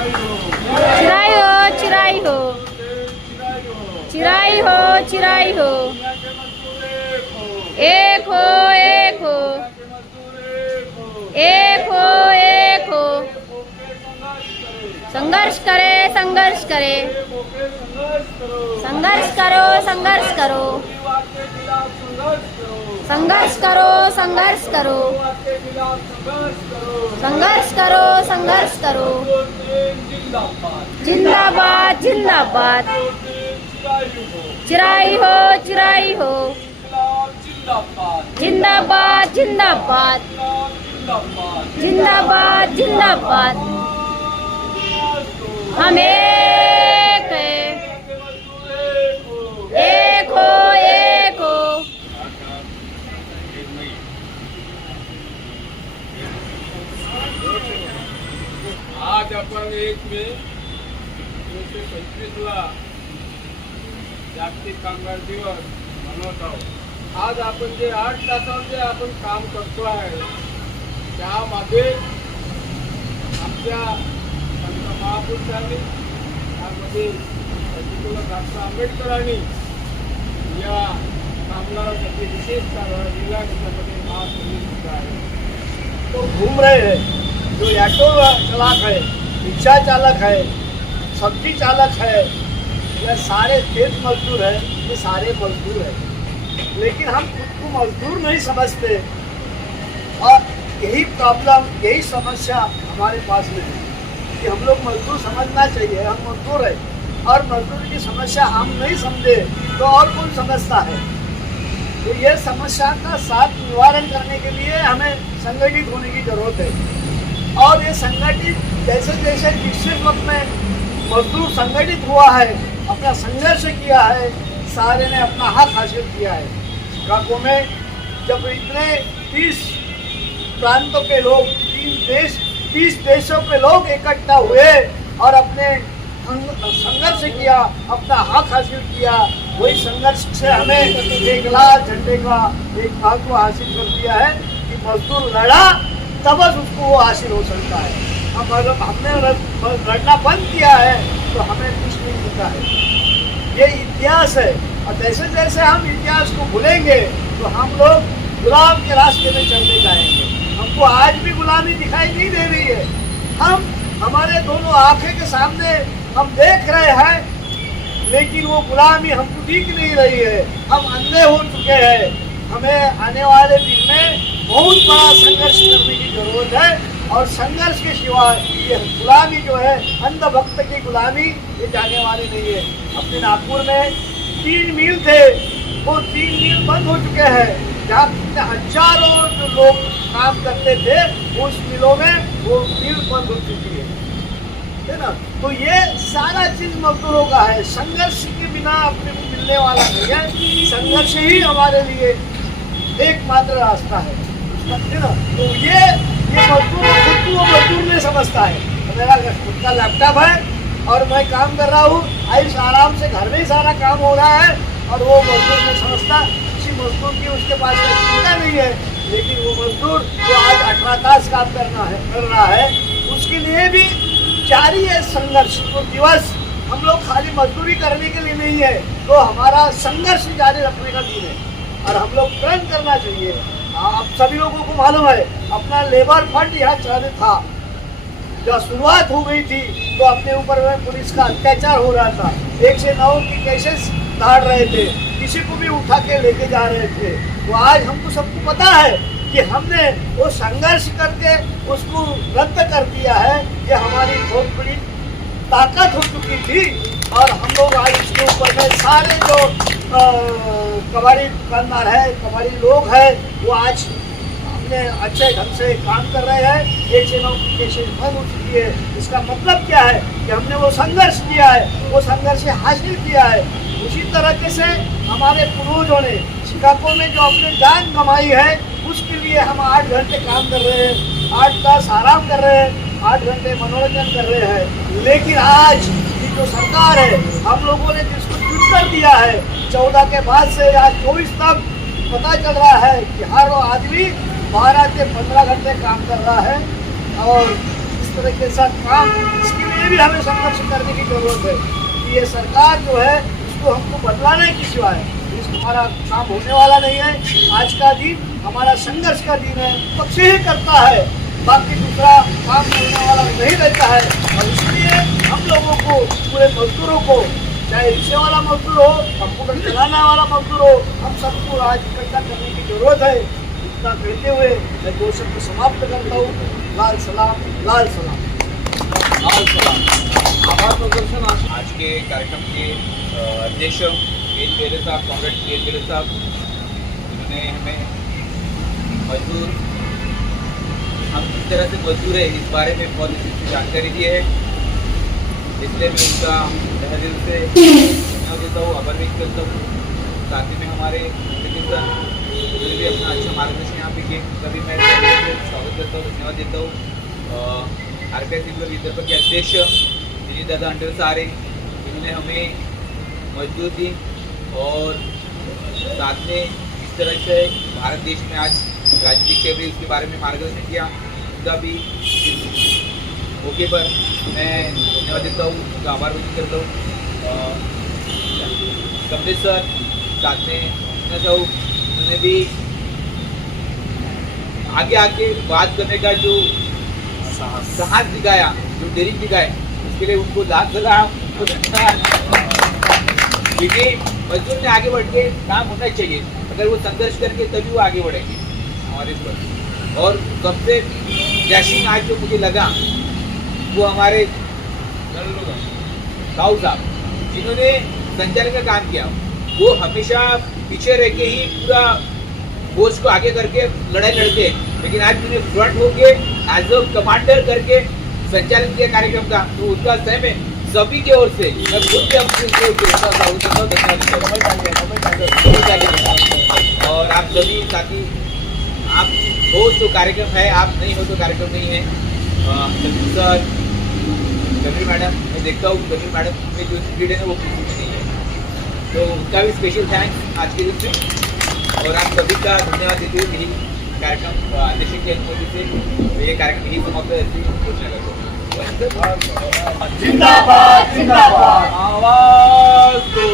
चिराई हो, चिराई हो, चिराई हो, चिराई हो, एक हो, एक हो, एक हो, एक हो, संघर्ष करे, संघर्ष करे, संघर्ष करो, संघर्ष करो, संघर्ष करो, संघर्ष करो, संघर्ष करो, संघर्ष करो, जिंदाबाद, जिंदाबाद, चिराई हो, चिराई हो, जिंदाबाद, जिंदाबाद, जिंदाबाद, जिंदाबाद, हम एक है, एक हो, एक हो, आज आपण 1 मे 1925ला जागतिक कामगार दिवस मनवत आहोत। आज आपण जे 8 तासांचे आपण काम करतो आहे त्यामध्ये आमच्या संत महापुरुषांनी त्यामध्ये डॉक्टर आंबेडकरांनी या कामगारांसाठी विशेष कार्य दिला त्यामध्ये महासंघ आहे। तो घूम रहे हैं, जो ऑटो चालक है, रिक्शा चालक है, सब्जी चालक है, यह सारे खेत मजदूर है, ये सारे मजदूर है। लेकिन हम खुद को मजदूर नहीं समझते और यही प्रॉब्लम, यही समस्या हमारे पास में है कि हम लोग मजदूर समझना चाहिए। हम मजदूर है और मजदूर की समस्या हम नहीं समझे तो और कौन समझता है। तो ये समस्या का साथ निवारण करने के लिए हमें संगठित होने की जरूरत है और ये संगठित जैसे जैसे विकसित वक्त में मजदूर संगठित हुआ है, अपना संघर्ष किया है, सारे ने अपना हक हासिल किया है। शिकागो में जब इतने 30 प्रांतों के लोग 30 देशों के लोग इकट्ठा हुए और अपने संघर्ष किया, अपना हक हासिल किया, वही संघर्ष से हमें एक लाल झंडे का एक महत्व हासिल कर दिया है कि मजदूर लड़ा तब उसको वो हासिल हो सकता है। हम अगर हमने लड़ना बंद किया है तो हमें कुछ नहीं मिलता है। ये इतिहास है और जैसे जैसे हम इतिहास को भूलेंगे तो हम लोग गुलाम के रास्ते में चलते जाएंगे। हमको आज भी गुलामी दिखाई नहीं दे रही है। हम हमारे दोनों आंखें के सामने हम देख रहे हैं लेकिन वो गुलामी हमको दिख नहीं रही है। हम अंधे हो चुके हैं। हमें आने वाले दिन में बहुत बड़ा संघर्ष करने की जरूरत है और संघर्ष के सिवाय ये गुलामी जो है, अंधभक्त की गुलामी, ये जाने वाली नहीं है। अपने नागपुर में 3 मिल थे, वो 3 मिल बंद हो चुके हैं। जहाँ हजारों जो लोग काम करते थे उस मिलों में वो मिल बंद हो चुकी है ना। तो ये सारा चीज मजदूरों का है। संघर्ष के बिना अपने को मिलने वाला नहीं है। संघर्ष ही हमारे लिए एकमात्र रास्ता है ना। तो ये मजदूर खुद को मजदूर नहीं समझता है। तो मेरा खुद का लैपटॉप है और मैं काम कर रहा हूँ, आयुष आराम से घर में ही सारा काम हो रहा है और वो मजदूर नहीं समझता। किसी मजदूर की उसके पास चिंता नहीं है। लेकिन वो मजदूर जो आज 18 तास काम कर रहा है उसके लिए भी जारी है संघर्ष। तो दिवस हम लोग खाली मजदूरी करने के लिए नहीं है, तो हमारा संघर्ष जारी रखने का दिन है और हम लोग प्रण करना चाहिए। आप सभी लोगों को मालूम है अपना लेबर फंड यहाँ चालू था। जब शुरुआत हो गई थी तो अपने ऊपर में पुलिस का अत्याचार हो रहा था। 109 की केसेस धाड़ रहे थे, किसी को भी उठा के लेके जा रहे थे। तो आज हमको सबको पता है कि हमने वो संघर्ष करके उसको रद्द कर दिया है। ये हमारी बहुत बड़ी ताकत हो चुकी थी और हम लोग आज इसके ऊपर में सारे जो कबाड़ी दुकानदार है, कबाड़ी लोग हैं, वो आज अपने अच्छे ढंग से काम कर रहे हैं। 109 की केसेस बंद हो चुकी है। इसका मतलब क्या है कि हमने वो संघर्ष किया है, वो संघर्ष हासिल किया है। उसी तरीके से हमारे पूर्वजों ने शिकागो में जो अपने जान कमाई है उसके लिए हम 8 घंटे काम कर रहे हैं, 8 तास आराम कर रहे हैं, 8 घंटे मनोरंजन कर रहे हैं। लेकिन आज की जो सरकार है, हम लोगों ने जिसको चुन कर दिया है, 14 के बाद से आज 24 तक पता चल रहा है कि हर आदमी 12 से 15 घंटे काम कर रहा है और इस तरह के साथ काम इसके लिए लिए भी हमें संघर्ष करने की जरूरत है कि ये सरकार जो है इसको हमको बदलाना ही की सिवाय हमारा काम होने वाला नहीं है। आज का दिन हमारा संघर्ष का दिन है, पक्ष ही करता है, बाकी दूसरा काम करने वाला नहीं रहता है। और इसलिए हम लोगों को, पूरे मजदूरों को, चाहे रिक्शे वाला मजदूर हो, कंप्यूटर चलाने वाला मजदूर हो, हम सबको आज इकट्ठा करने की जरूरत है। इतना कहते हुए मैं दो शब्द समाप्त करता हूँ। लाल सलाम, लाल सलाम। लाल सलाम। आभार प्रदर्शन आज के कार्यक्रम के अध्यक्ष वेद बेले साहब, कॉमरेड वेद बेले साहब, जिन्होंने हमें मजदूर, हम किस तरह से मजदूर है इस बारे में बहुत अच्छी सी जानकारी दी है, इसलिए मैं उनका तहे दिल से धन्यवाद देता हूँ, आभार व्यक्त करता हूँ। साथ ही में हमारे चिकित्सा भी अपना अच्छा मार्गदर्शन यहाँ पे किए, तभी मैं स्वागत करता हूँ, धन्यवाद देता हूँ। RPI विदर्भ के अध्यक्ष दिलीप दादा अंडर सारे, जिन्होंने हमें मजदूर दी और साथ में इस तरह से भारत देश में आज राजनीतिक चल रही उसके बारे में मार्गदर्शन किया, उनका भी मौके पर मैं धन्यवाद देता हूँ, उनका आभार व्यक्त करता हूँ। कमलेश सर, साथ में साहब, उन्होंने भी आगे आके बात करने का जो साहस दिखाया, जो डेरिंग दिखाए, उसके लिए उनको लाख लगाया, उनको धन्यवाद। क्योंकि मजदूर ने आगे बढ़ के काम होना चाहिए, अगर वो संघर्ष करके तभी वो आगे बढ़ेंगे हमारे पर। और सबसे डैशिंग आज जो मुझे लगा वो हमारे साहू साहब, जिन्होंने संचालन का काम किया, वो हमेशा पीछे रह के ही पूरा बोझ को आगे करके लड़ाई लड़ते हैं, लेकिन आज उन्हें फ्रंट होके एज अ कमांडर करके संचालन किया कार्यक्रम का, तो उनका सह में सभी की ओर से मैं खुद भी और आप सभी साथी, आप हो तो कार्यक्रम है, आप नहीं हो तो कार्यक्रम नहीं है। सर, कबीर मैडम, मैं देखता हूँ कबीर मैडम में जो स्पीड है वो किसी में नहीं है, तो उनका भी स्पेशल थैंक्स आज के दिन से। और आप सभी का धन्यवाद देते हुए यही कार्यक्रम अध्यक्ष की अनुमति से ये कार्यक्रम यही समाप्त ऐसी घोषणा करता हूँ। जिंदाबाद, जिंदाबाद। आवाज दो।